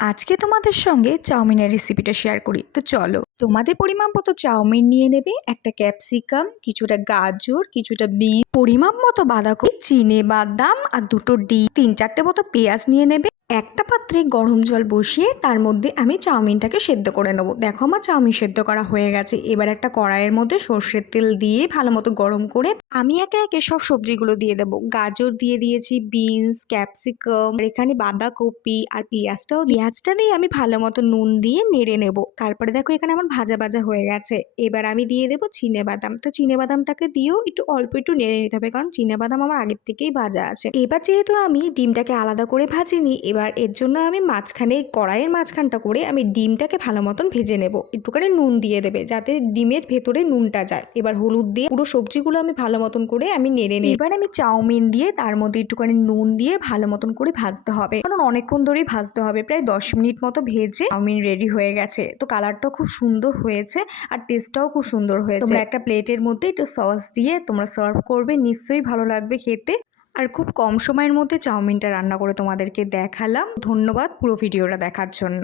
আজকে তোমাদের সঙ্গে চাউমিনের রেসিপিটা শেয়ার করি। তো চলো, তোমাদের পরিমাণ মতো চাউমিন নিয়ে নেবে, একটা ক্যাপসিকাম, কিছুটা গাজর, কিছুটা বিট, পরিমাণ মতো বাঁধাকপি, চিনে বাদাম আর দুটো ডিম, 3-4টে মতো পেঁয়াজ নিয়ে নেবে। একটা পাত্রে গরম জল বসিয়ে তার মধ্যে আমি চাউমিনটাকে সেদ্ধ করে নেবো। দেখো আমার চাউমিন সেদ্ধ করা হয়ে গেছে। এবার একটা কড়াইয়ের মধ্যে সর্ষের তেল দিয়ে ভালো মতো গরম করে আমি একে একে সব সবজিগুলো দিয়ে দেবো। গাজর দিয়ে দিয়েছি, বিনস, ক্যাপসিকাম, এখানে বাঁধাকপি আর পেঁয়াজটা দিয়ে আমি ভালো মতো নুন দিয়ে নেড়ে নেব। তারপরে দেখো এখানে আমার ভাজা ভাজা হয়ে গেছে। এবার আমি দিয়ে দেবো চিনেবাদাম। তো চিনেবাদামটাকে দিয়েও অল্প একটু নেড়ে নিতে হবে, কারণ চিনেবাদাম আমার আগের থেকেই ভাজা আছে। এবার যেহেতু আমি ডিমটাকে আলাদা করে ভাজিনি, এবার এর জন্য আমি কড়াইয়ের মাঝখানটা করে আমি ডিমটাকে ভালো মতন ভেজে নেব। একটুখানি নুন দিয়ে দেবে যাতে ডিমের ভেতরে নুনটা যায়। এবার হলুদ দিয়ে পুরো সবজিগুলো আমি ভালো মতন করে আমি নেড়ে নিই। এবার আমি চাউমিন দিয়ে তার মধ্যে একটুখানি নুন দিয়ে ভালো মতন করে ভাজতে হবে, কারণ অনেকক্ষণ ধরেই ভাজতে হবে। প্রায় 10 মিনিট মতো ভেজে চাউমিন রেডি হয়ে গেছে। তো কালারটাও খুব সুন্দর হয়েছে আর টেস্টটাও খুব সুন্দর হয়েছে। তোমরা একটা প্লেটের মধ্যে একটু সস দিয়ে তোমরা সার্ভ করবে, নিশ্চয়ই ভালো লাগবে খেতে। আর খুব কম সময়ের মধ্যে চাউমিনটা রান্না করে তোমাদেরকে দেখালাম। ধন্যবাদ পুরো ভিডিওটা দেখার জন্য।